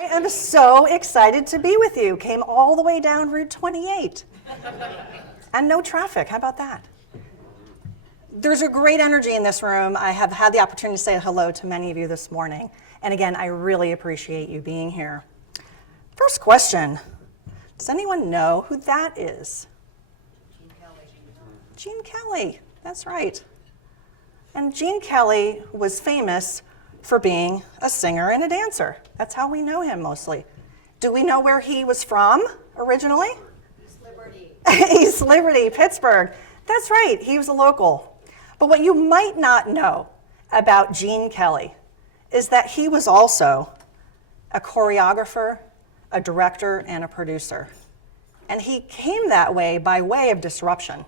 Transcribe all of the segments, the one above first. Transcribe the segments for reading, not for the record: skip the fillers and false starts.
I am so excited to be with you. Came all the way down Route 28. And no traffic, how about that? There's a great energy in this room. I have had the opportunity to say hello to many of you this morning. And again, I really appreciate you being here. First question, does anyone know who that is? Gene Kelly, that's right. And Gene Kelly was famous for being a singer and a dancer. That's how we know him mostly. Do we know where he was from originally? East Liberty. East Liberty, Pittsburgh. That's right, he was a local. But what you might not know about Gene Kelly is that he was also a choreographer, a director, and a producer. And he came that way by way of disruption.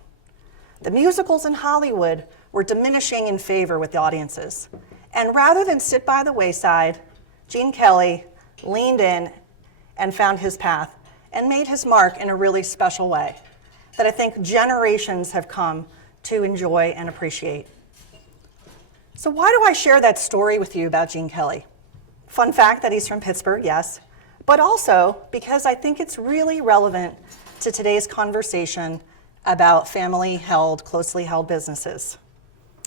The musicals in Hollywood were diminishing in favor with the audiences. And rather than sit by the wayside, Gene Kelly leaned in and found his path and made his mark in a really special way that I think generations have come to enjoy and appreciate. So why do I share that story with you about Gene Kelly? Fun fact that he's from Pittsburgh, yes, but also because I think it's really relevant to today's conversation about family-held, closely held businesses.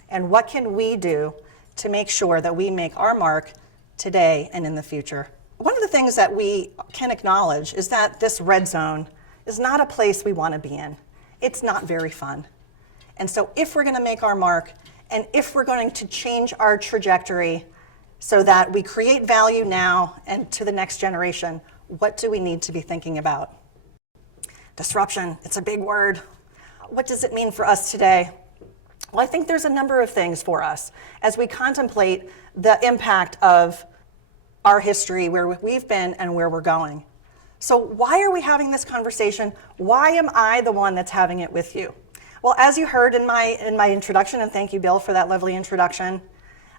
And what can we do to make sure that we make our mark today and in the future? One of the things that we can acknowledge is that this red zone is not a place we want to be in. It's not very fun. And so if we're going to make our mark, and if we're going to change our trajectory so that we create value now and to the next generation, what do we need to be thinking about? Disruption, it's a big word. What does it mean for us today? Well, I think there's a number of things for us as we contemplate the impact of our history, where we've been and where we're going. So why are we having this conversation? Why am I the one that's having it with you? Well, as you heard in my introduction, and thank you, Bill, for that lovely introduction,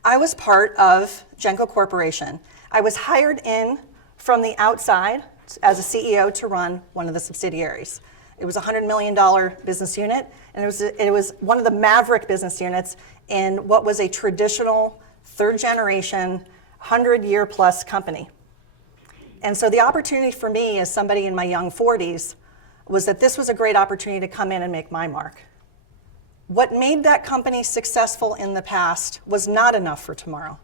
I was part of Genco Corporation. I was hired in from the outside as a CEO to run one of the subsidiaries. It was a $100 million business unit, and it was one of the maverick business units in what was a traditional third generation, 100-year plus company. And so the opportunity for me as somebody in my young 40s was that this was a great opportunity to come in and make my mark. What made that company successful in the past was not enough for tomorrow.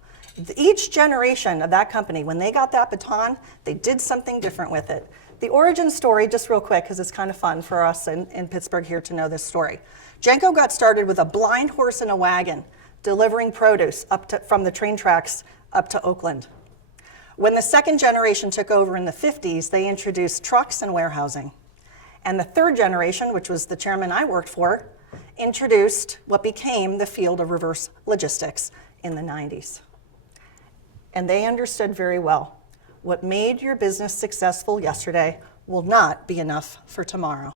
Each generation of that company, when they got that baton, they did something different with it. The origin story, just real quick, because it's kind of fun for us in Pittsburgh here to know this story. Genco got started with a blind horse in a wagon, delivering produce from the train tracks up to Oakland. When the second generation took over in the 50s, they introduced trucks and warehousing. And the third generation, which was the chairman I worked for, introduced what became the field of reverse logistics in the 90s. And they understood very well, what made your business successful yesterday will not be enough for tomorrow.